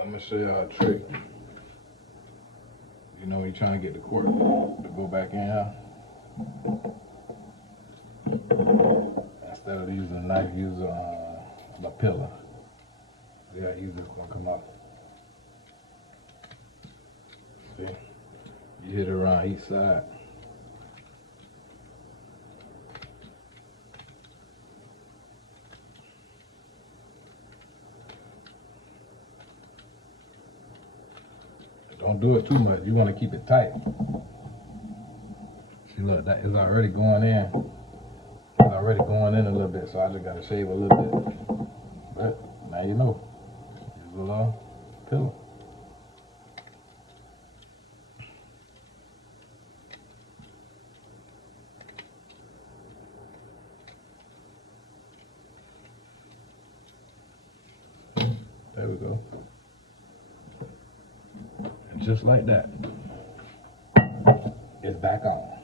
I'm gonna show y'all a trick. You know, when you're trying to get the cork to go back in here, instead of using a knife, use a pillar. See how easy it's gonna come off. See, you hit it around each side. Don't do it too much. You want to keep it tight. See, look, that is already going in. It's already going in a little bit, so I just gotta shave a little bit. But now you know. Use a little pillow. There we go. And just like that, it's back on.